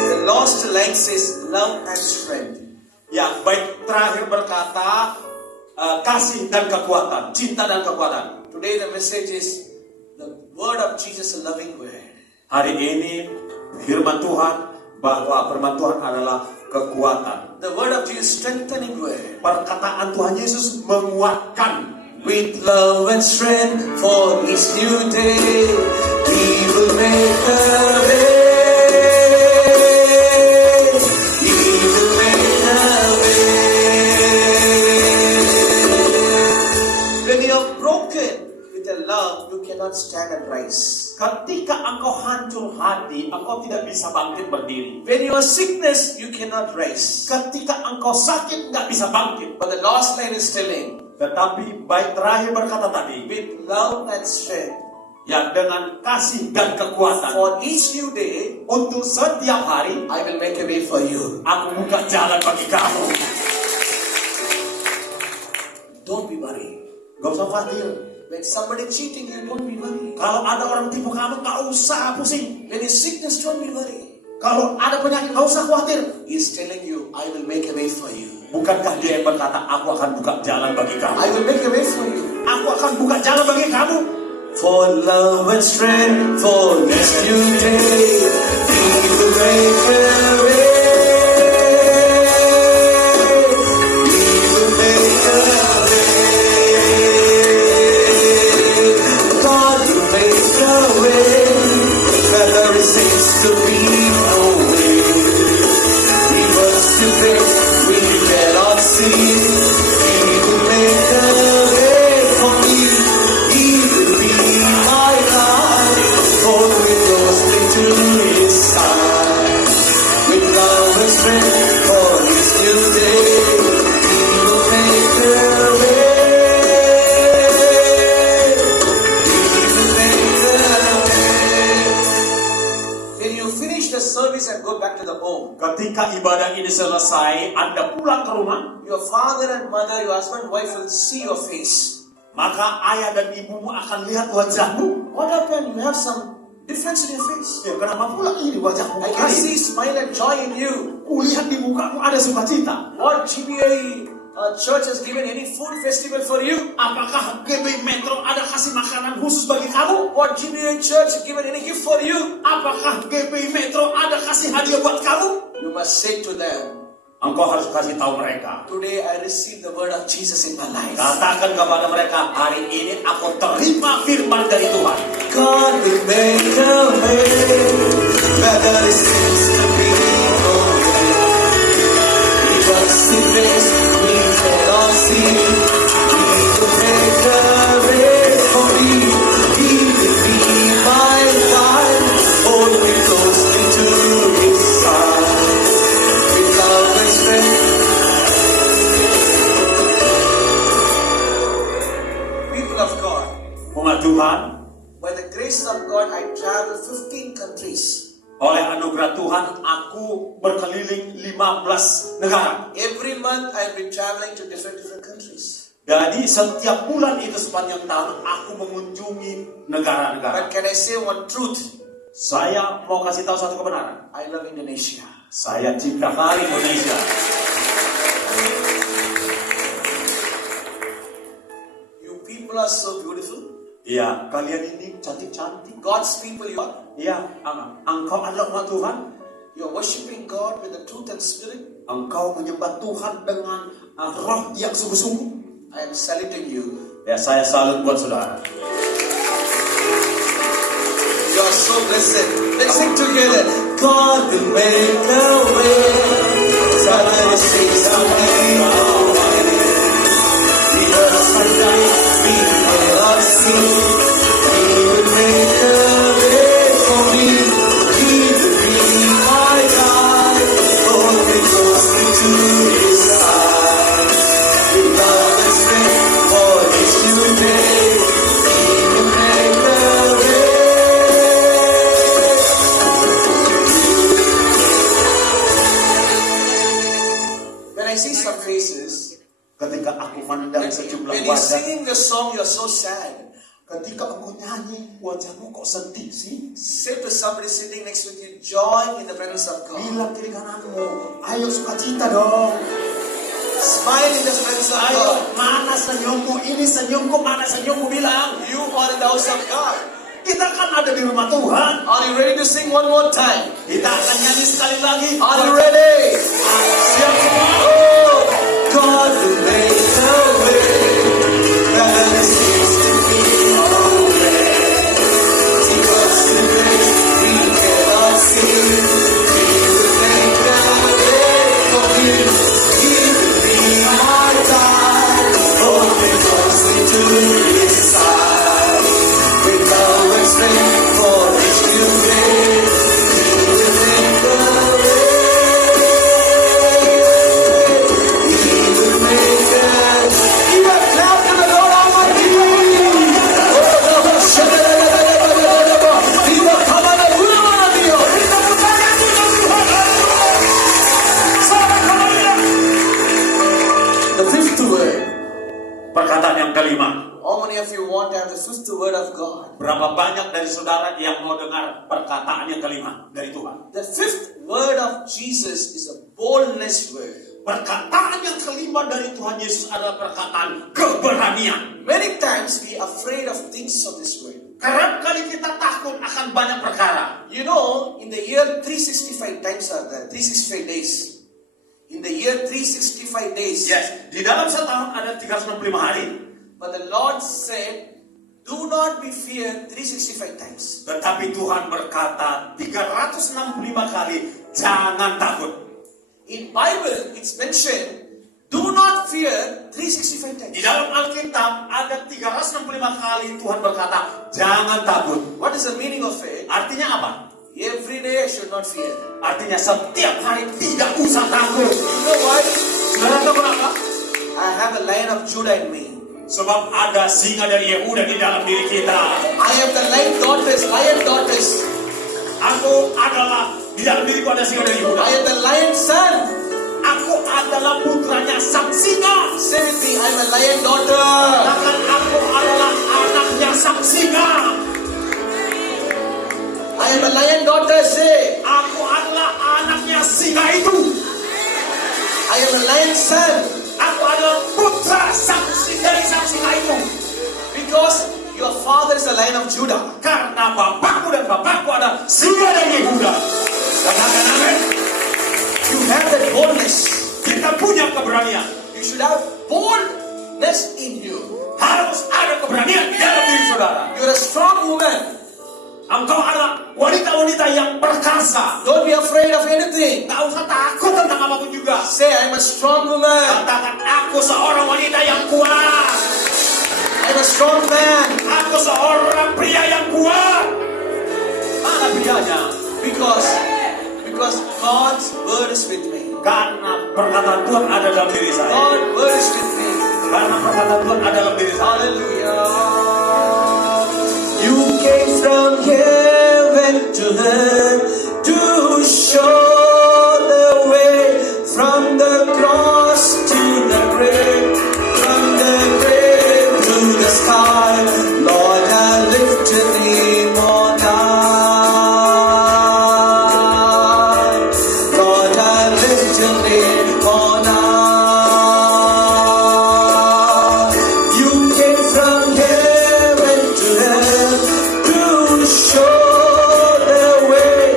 The lost line says love and strength. Ya, baik terakhir berkata kasih dan kekuatan, cinta dan kekuatan. Today the message is the word of Jesus, a loving word. Hari ini firman Tuhan bahwa firman Tuhan adalah kekuatan. The word of Jesus, strengthening word. Perkataan Tuhan Yesus menguatkan. With love and strength for this new day, He will make a way. He will make a way. When you are broken with a love, you cannot stand and rise. Ketika engkau hancur hati, engkau tidak bisa bangkit berdiri. When you are sickness, you cannot rise. Ketika engkau sakit, nggak bisa bangkit. But the last line is telling, Tetapi baik terakhir berkata tadi, with love and strength ya dengan kasih dan kekuatan for each new day, untuk setiap hari, I will make a way for you. aku buka jalan bagi kamu. Don't be worried. Gak usah khawatir. When somebody cheating you, don't be worried. Kalau ada orang tipu kamu, gak usah pusing. When it's sickness, don't be worried. Kalau ada penyakit, gak usah khawatir. He's telling you, I will make a way for you. Bukankah dia yang berkata, aku akan buka jalan bagi kamu? I will make a way for you. Aku akan buka jalan bagi kamu. For love and strength, for this new day, He will make a way. He will make a way. God will make a way where there seems to be no way. He was to face we cannot see. He will make a way for me. He will be my life. For we close into His side. With love and strength for this new day, He will make a way. He will make a way. When you finish the service and go back to the home, Ketika ibadah ini selesai, Anda pulang ke rumah, your father and mother, your husband, wife will see your face. maka ayah dan ibumu akan lihat wajahmu. What happened? You have some difference in your face. Ya, kenapa pula ini wajahmu? I can see smile and joy in you. Kulihat di mukamu ada sukacita. What GBA church has given any food festival for you? Apakah GBI Metro ada kasih makanan khusus bagi kamu? What GBA church has given any gift for you? Apakah GBI Metro ada kasih hadiah buat kamu? You must say to them, Engkau harus kasih tahu mereka. today I received the word of Jesus in my life. Katakan kepada mereka, hari ini aku terima firman dari Tuhan. God will make a way where there seems to be no way. He was in face we cannot see. He will make a way for me. He will be my life. Hold me closely to His side. With love and strength. People of God, Umat Tuhan, by the grace of God, I traveled 15 countries. oleh anugerah Tuhan, aku berkeliling 15 negara. Every month I've been traveling to different countries. Jadi setiap bulan itu sepanjang tahun aku mengunjungi negara-negara. But can I say one truth? Saya mau kasih tahu satu kebenaran. I love Indonesia. Saya cinta kali Indonesia. You people are so beautiful. Iya, kalian ini cantik-cantik. God's people you are. Iya, engkau adalah umat Tuhan. You are worshiping God with the truth and spirit. Engkau menyembah Tuhan dengan roh yang sungguh-sungguh. I am saluting you. Ya, saya salut buat saudara. You are so blessed. Let's sing together. God will make a way. Somebody sing something. He will we cannot see. He will make a way for me. He will be my guide. Oh, because into His side. With love and strength for each new day. He will make a way. When I see some faces, Ketika aku mandang when sejumlah you're wajah, singing the song, you're so sad. ketika aku nyanyi, wajahmu kok sedih sih? Say to somebody sitting next with you, join in the presence of God. Bilang kiri kananmu, ayo sukacita dong. Smile in the presence of Ayo, God. mana senyummu? Ini senyumku, mana senyummu? Bilang. You are in the house of God. Kita kan ada di rumah Tuhan. Are you ready to sing one more time? Kita akan nyanyi sekali lagi. Are you ready? Siap semua? Oh, God will make a way. Where there seems to be no way. Because today we cannot see. He will make a way for you. He will be my guide. Oh, because into His side. With love and strength for each new day. He will make a way. He will make a way. Give a clap to the Lord Almighty. The fifth word. Perkataan yang kelima. How many of you want to have the fifth word of God? Berapa banyak dari saudara yang mau dengar perkataan yang kelima dari Tuhan? The fifth word of Jesus is a boldness word. Perkataan yang kelima dari Tuhan Yesus adalah perkataan keberanian. Many times we are afraid of things of this world. Kerap kali kita takut akan banyak perkara. You know, in the year 365 times are there, 365 days. In the year 365 days. Yes, di dalam setahun ada 365 hari. But the Lord said, do not be feared 365 times. Tetapi Tuhan berkata 365 kali, jangan takut. In Bible, it's mentioned, do not fear 365 times. Di dalam Alkitab ada 365 kali Tuhan berkata, jangan takut. What is the meaning of it? Artinya apa? Every day I should not fear. Artinya setiap hari tidak usah takut. You know why? Saudara tahu kenapa? I have a Lion of Judah in me. Sebab ada singa dari Yehuda di dalam diri kita. I am the lion daughters. Aku adalah, di dalam diriku ada singa dari Yehuda. I am the lion son. Aku adalah putranya sang singa. Say with me, I am a lion daughter. Katakan, aku adalah anaknya sang singa. I am a lion daughter. Say, Aku adalah anaknya singa itu. I am a lion son. Aku adalah putra dari sang singa itu. Because your father is a lion of Judah. Karena bapakku dan bapakku ada singa dari Yehuda. Katakan amin. You have that boldness. Kita punya keberanian. You should have boldness in you. Harus ada keberanian di dalam diri saudara. You're a strong woman. Engkau adalah wanita-wanita yang perkasa. Don't be afraid of anything. Tak usah takut tentang apapun juga. Say, I'm a strong woman. Katakan, aku seorang wanita yang kuat. I'm a strong man. Aku seorang pria yang kuat. Mana prianya? Because God's word is with me. Karena perkataan Tuhan ada dalam diri saya. God's word is with me. Karena perkataan Tuhan ada dalam diri saya. Hallelujah. You came from heaven to earth to show the way from the cross to the grave, from the grave to the sky. Lord, I lift your name on high. Lord, I lift your name on high. You came from heaven to earth to show the way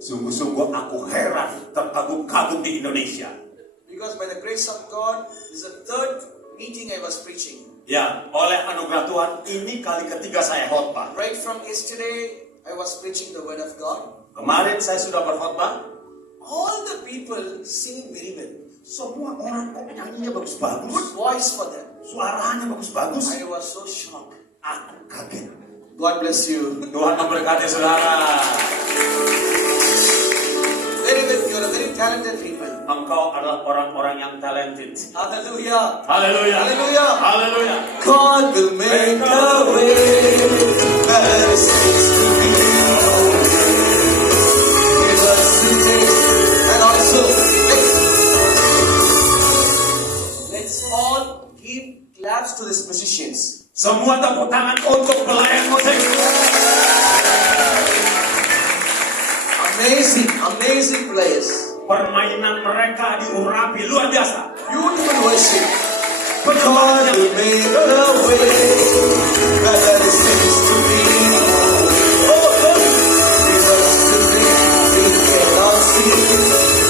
Sungguh-sungguh aku heran, terkagum-kagum di Indonesia. Because by the grace of God, this is the third meeting I was preaching. Ya, oleh anugerah Tuhan, ini kali ketiga saya khotbah. Right from yesterday, I was preaching the word of God. Kemarin saya sudah berkhotbah. All the people sing very well. Semua orang kok nyanyinya bagus-bagus. Good voice for them. Suaranya bagus-bagus. I was so shocked. Aku kaget. God bless you. Tuhan memberkati saudara. Very well, you are a very talented people. Engkau adalah orang-orang yang talented. Hallelujah. Haleluya. Hallelujah. Haleluya. God will make a way where it seems to be no way. Give us the taste and also let's all give claps to these musicians. Semua tepuk tangan untuk pelayan musik. Amazing players. Permainan mereka diurapi luar biasa. Beautiful worship. God will make a way where there seems to be no way. Oh, God, give us the faith we cannot see.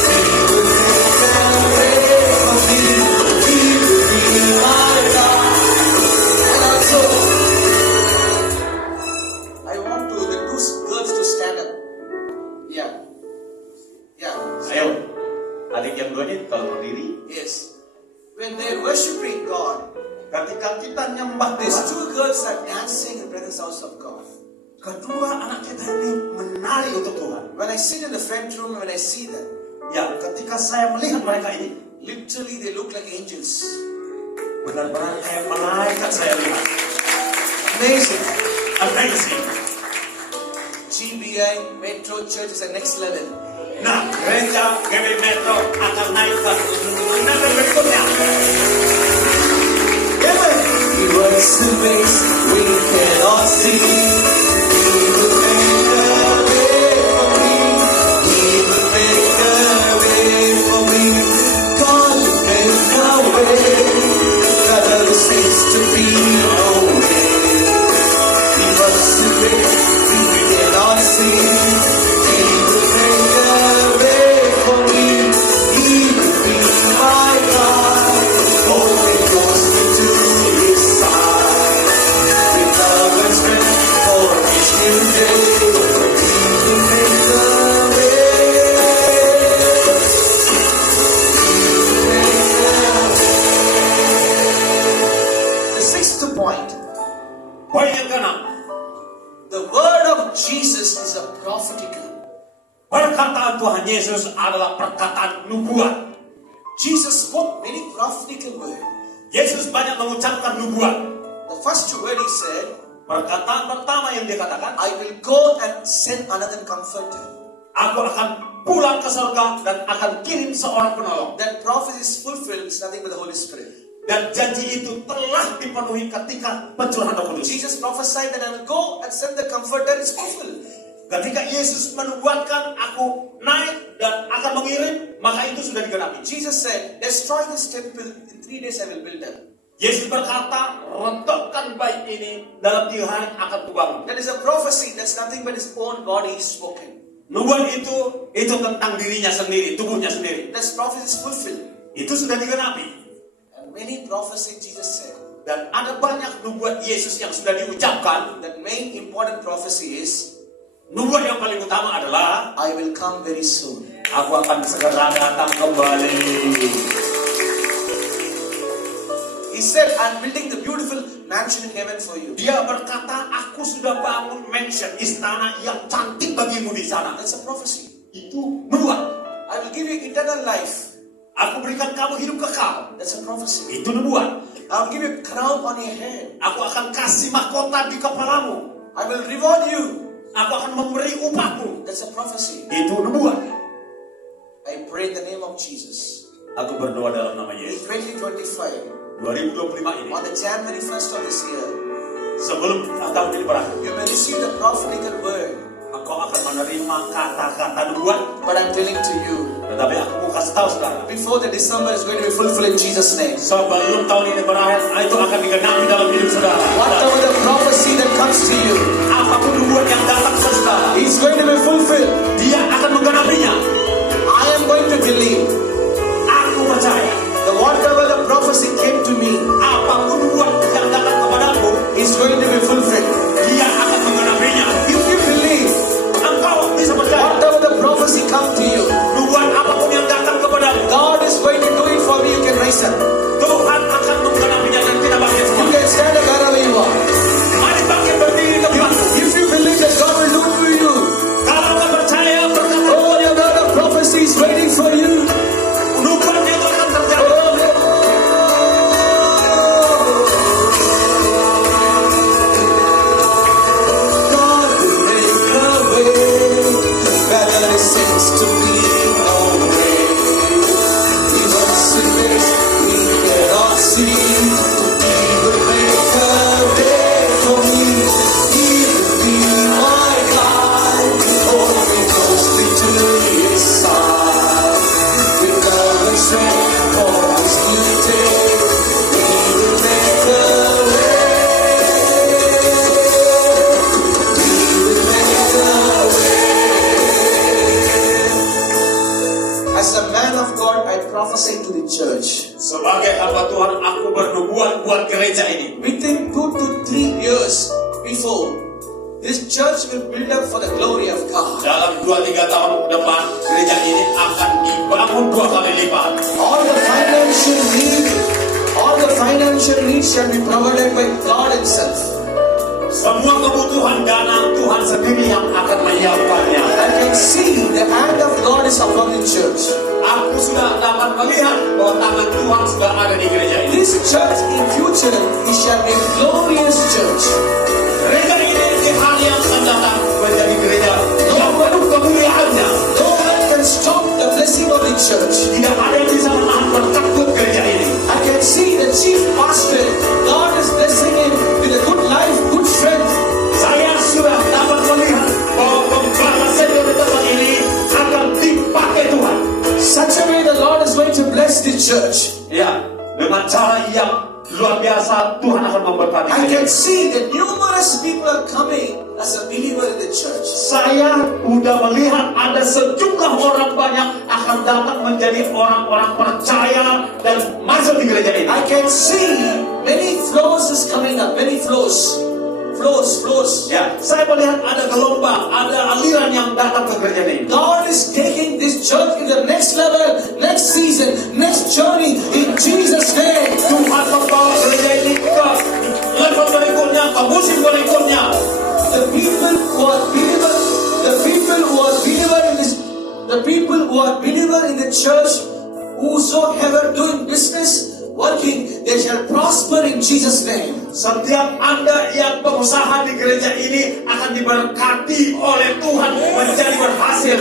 He will make a way for me. He will be my God. And also, I want the two girls to stand up. Yeah. Ayo, adik yang dua ini kalau berdiri. Yes. When they're worshiping God, Ketika kita nyembah these Tuhan, two girls are dancing in the presence house of God. kedua anak kita ini menari untuk Tuhan. When I sit in the front room, when I see them, Ya, ketika saya melihat mereka ini, literally they look like angels. benar-benar kayak malaikat saya lihat. Amazing. Amazing. GBI Metro Church is the next level. Nah, gereja GB Metro akan naik ke level berikutnya. He works in ways we cannot see. He will make a way for me. He will make a way for me. God will make a way where there seems to be no way. He works in ways we cannot see. He will make a way for me. He will be my God. Holy Ghost into His side. With love and strength for each new day. He will make a way. The sixth point. Poin yang keenam, The word of Jesus is a prophetical. perkataan Tuhan Yesus adalah perkataan nubuat. Jesus spoke many prophetical words. Yesus banyak mengucapkan nubuat. The first word He said, Perkataan pertama yang dia katakan, I will go and send another comforter. aku akan pulang ke surga dan akan kirim seorang penolong. That prophecy is fulfilled, it's nothing but the Holy Spirit. Dan janji itu telah dipenuhi ketika pencurahan Roh Kudus. Jesus prophesied that I will go and send the comforter, it's fulfilled. Ketika Yesus menubuatkan aku naik dan akan mengirim, maka itu sudah digenapi. Jesus said, destroy this temple, in 3 days I will build it. Yesus berkata, rontokkan bait ini, dalam 3 hari akan kubangun. That is a prophecy, that's nothing but His own body is spoken. Nubuat itu tentang dirinya sendiri, tubuhnya sendiri. This prophecy is fulfilled. Itu sudah digenapi. And many prophecies Jesus said, Dan ada banyak nubuat Yesus yang sudah diucapkan. that main important prophecy is, Nubuat yang paling utama adalah, I will come very soon. aku akan segera datang kembali. He said, I'm building the beautiful mansion in heaven for you. Dia berkata, aku sudah bangun mansion, istana yang cantik bagimu di sana. That's a prophecy. Itu nubuat. I will give you eternal life. Aku berikan kamu hidup kekal. That's a prophecy. Itu nubuat. I will give you a crown on your head. Aku akan kasih mahkota di kepalamu. I will reward you. Aku akan memberi upahmu. That's a prophecy. Itu nubuat. I pray in the name of Jesus. Aku berdoa dalam nama In Yesus. 2025, 2025 ini, on the January 1st of this year, sebelum tahun ini berakhir, you may receive the prophetical word. engkau akan menerima kata-kata nubuat. But I'm telling to you, Tetapi aku mau kasih tahu saudara, before the December is going to be fulfilled in Jesus' name. sebelum tahun ini berakhir, itu akan digenapi dalam hidup saudara. Whatever the prophecy that comes to you, Apapun nubuat yang datang ke saudara, it's going to be fulfilled. dia akan menggenapi buat gereja ini. Within 2 to 3 years before, this church will build up for the glory of God. Dalam 2-3 tahun ke depan, gereja ini akan dibangun 2 kali lipat. All the financial needs shall be provided by God Himself. Semua kebutuhan dana Tuhan sendiri yang akan menyiapkannya. I can see the hand of God is upon the church. Aku sudah dapat melihat bahwa tangan Tuhan sudah ada di gereja ini. This church in future, it shall be a glorious church. Gereja ini di hari yang akan datang menjadi gereja yang penuh kemuliaannya. No one can stop the blessing of the church. Tidak ada yang bisa menahan berkat gereja ini. I can see the chief pastor, God is blessing him with a good life, good strength. Saya sudah dapat melihat bahwa pembala senior di tempat ini akan dipakai Tuhan. Such a way the Lord is going to bless the church. Ya, dengan cara yang luar biasa Tuhan akan memberkati I gereja. can see that numerous people are coming as a believer in the church. Saya sudah melihat ada sejumlah orang banyak akan datang menjadi orang-orang percaya dan masuk di gereja ini. I can see many flows is coming up, many flows. Ya, saya melihat ada gelombang, ada aliran yang datang ke gereja ini. God is taking this church to the next level, next season, next journey in Jesus' name. Tuhan membawa gereja ini ke level berikutnya, ke musim berikutnya. The people who are believer in the church, whosoever doing business, working, they shall prosper in Jesus' name. Setiap Anda yang pengusaha di gereja ini akan diberkati oleh Tuhan menjadi berhasil.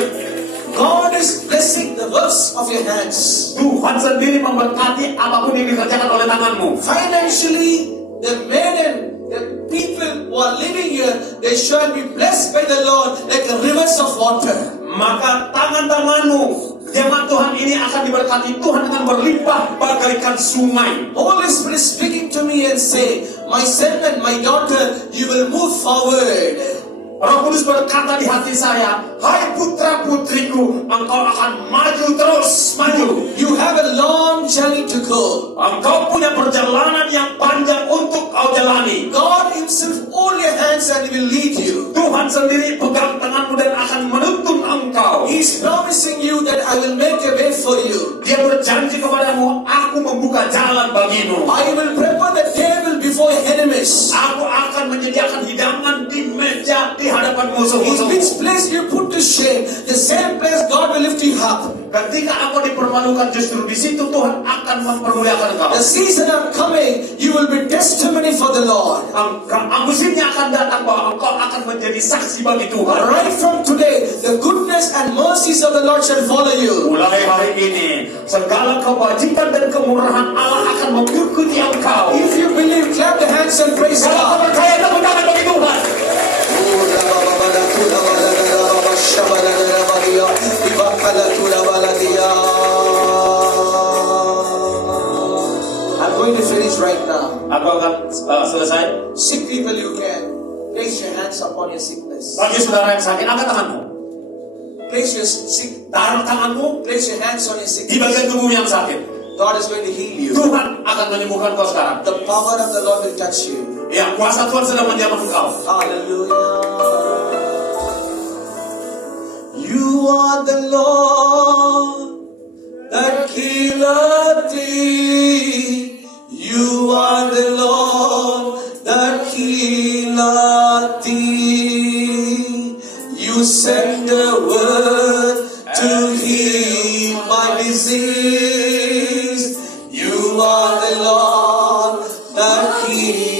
God is blessing the works of your hands. Tuhan sendiri memberkati apapun yang dikerjakan oleh tanganmu. Financially, the men and the people who are living here, they shall be blessed by the Lord like rivers of water. Maka tangan-tanganmu, jemaat Tuhan ini akan diberkati Tuhan dengan berlimpah bagaikan sungai. Holy Spirit speaking to me and say, my son and my daughter, you will move forward. Roh Kudus berkata di hati saya, hai putra putriku, engkau akan maju terus maju. You have a long journey to go. Engkau punya perjalanan yang panjang untuk kau jalani. God Himself hold your hands and will lead you. Tuhan sendiri pegang tanganmu dan akan menuntun engkau. He's promising you that I will make a way for you. Dia berjanji kepadamu, aku membuka jalan bagimu. I will prepare the table before your enemies. Aku akan menyediakan hidangan di meja di hadapan In musuh-musuhmu. which place you put to shame, the same place God will lift you up. Ketika engkau dipermalukan, justru di situ Tuhan akan mempermuliakan engkau. The season are coming, you will be testimony for the Lord. Musimnya akan datang bahwa engkau akan menjadi saksi bagi Tuhan. Right from today, the goodness and mercies of the Lord shall follow you. Mulai hari ini, segala kebajikan dan kemurahan Allah akan mengikuti engkau. If you believe, clap the hands and praise Kalau kau God. percaya, tepuk tangan bagi Tuhan. I'm going to finish right now. Aku akan selesai. Sick people, you can place your hands upon your sickness. Bagi saudara yang sakit, angkat tanganmu. Place your sick, Taruh tanganmu place your hands on your di sickness. bagian tubuh yang sakit. God is going to heal you. Tuhan akan menyembuhkan kau sekarang. The power of the Lord will touch you. Ya, kuasa Tuhan sedang menjamah engkau. Hallelujah. You are the Lord that healeth thee. You are the Lord that healeth thee. You send a word to heal my disease. You are the Lord that healeth.